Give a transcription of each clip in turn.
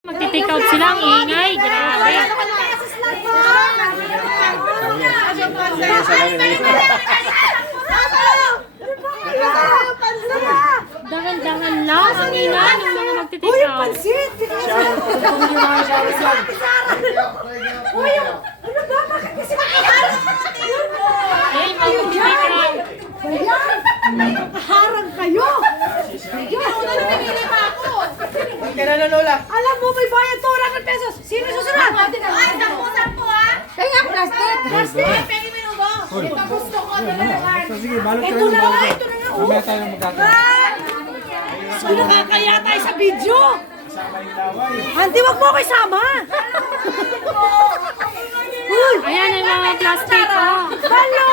Magti-take out sila ang ingay. Grabe. Dahan-dahan lang ang ingay ng mga magti-take out. Pansit! Uy, ano ba? Bakit kasi nakaharang? Eh, mga magti-take out. Ayan! Nakaharang kayo! Kailan na Lola? Alam mo, may bayad 200 pesos. Sino susunod? Ay, sampu, sampu ah! Kaya plastic! Plastic! Sige, balot ka Ito na lang. nga, ito na nga. Mamaya tayo magkakaroon. Ah! So, nakakaya tayo sa video. Auntie, wag mo ako isama. Ayan yung mga plastic. Oh.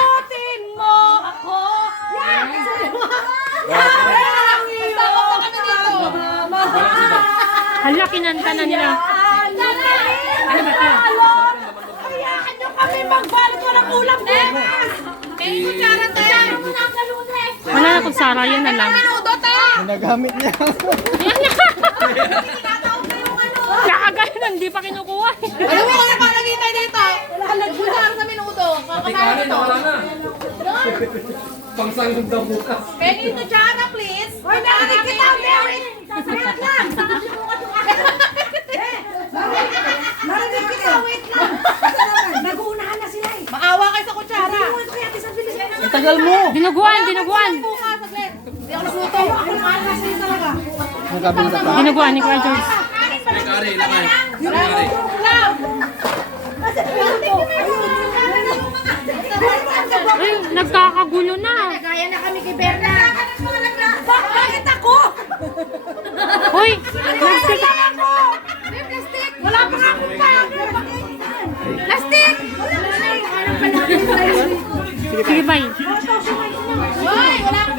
Hala, kinanta na nila. Ano ba ito? Hayaan nyo kami magbalot walang ulam din. Wala na kung Sara, yun na lang. Nagamit niya. Nakagayon, hindi pa kinukuha. Alam mo kung nakalagay tayo dito? Butar sa minuto. Kakakain ito. Pangsangod daw bukas. Penny to Chana, please. Narinig kita, Mary! Wait lang! Narinig kita, wait lang! Nag-uunahan na sila eh. Maawa kayo sa kutsara. Uy, kuya, tisang bilis. Ang tagal mo. Dinuguan, dinuguan. Hindi ako nagluto. Ako naman na pa. Dinuguan ni Kuya George. Ay, nagkakagulo na. Kaya na kami kay Berna. Ba- Bakit ako? Hoy, Plastic! ako! Plastic! Wala pa nga akong bag! Plastic! sige bay. 可以是什么